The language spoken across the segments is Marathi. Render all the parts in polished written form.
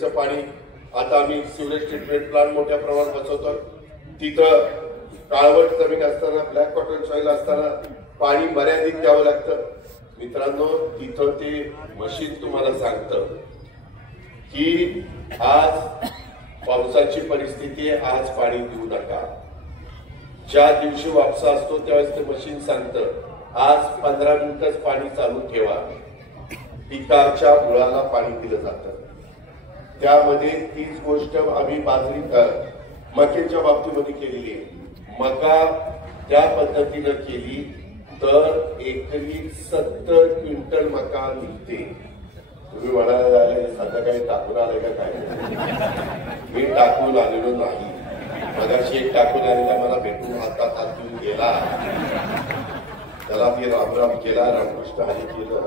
नदीचं पाणी आता आम्ही सिवरेज ट्रीटमेंट प्लांट मोठ्या प्रमाणात बसवतो. तिथं काळवट जमीन असताना ब्लॅक कॉटन सॉइल असताना पाणी मर्यादित द्यावं लागतं. मित्रांनो, तिथं ते मशीन तुम्हाला सांगतं की आज पावसाची परिस्थिती आहे, आज पाणी देऊ नका. ज्या दिवशी वापसा असतो त्यावेळेस ते मशीन सांगतं आज 15 मिनिटच पाणी चालू ठेवा. पिकाच्या मुळाला पाणी दिलं जातं. त्यामध्ये तीच गोष्ट आम्ही बाजरी मक्याच्या बाबतीमध्ये केलेली आहे. मका त्या पद्धतीनं केली तर एकरी 70 क्विंटल मका निघते. तुम्ही म्हणाला सध्या काही टाकून आलाय का काय? मी टाकून आलेलो नाही. मगाशी एक टाकून आलेला मला भेटून हातात हात देऊन गेला. त्याला मी रामराम केला, रामकृष्ण हरी केलं.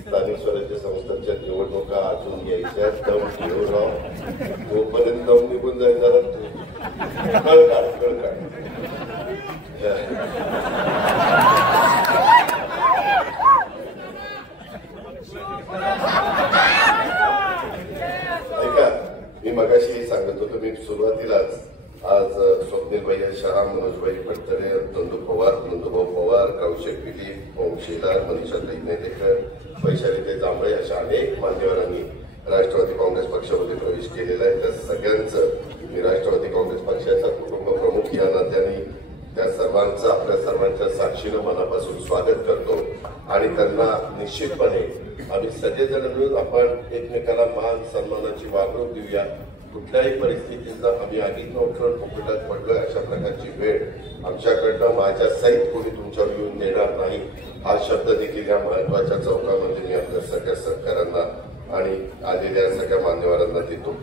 स्थानिक स्वराज्य संस्थांच्या निवडणुका अजून घ्यायच्या दम घेऊ राव तोपर्यंत दम निघून जायचा कळ काढ ऐका मी मगाशी सांगत होतो मी सुरुवातीलाच आज स्वप्नील भैया शहा मनोजभाई फडतरे नंदू पवार नंदूभाऊ पवार कौशिक दिलीप शेलार, मनीषा नेतेकर, वैशाली जांभळे अशा अनेक मान्यवरांनी राष्ट्रवादी काँग्रेस पक्षामध्ये प्रवेश केलेला आहे. त्या सगळ्यांचं मी राष्ट्रवादी काँग्रेस पक्षाचा कुटुंब प्रमुख या नात्याने त्या सर्वांचं आपल्या सर्वांच्या साक्षीनं मनापासून स्वागत करतो आणि त्यांना निश्चितपणे आम्ही सगळेजण मिळून आपण एकमेकाला मान सन्मानाची वागणूक देऊया. कुठल्याही परिस्थितीचा आम्ही आगीत उठून फुकटात पडलोय अशा प्रकारची वेळ आमच्याकडनं माझ्या सहित कोणी तुमच्यावर येऊन देणार नाही हा शब्द देखील या महत्वाच्या चौकामध्ये मी आपल्या सगळ्या सहकाऱ्यांना आणि आलेल्या सगळ्या मान्यवरांना देतो.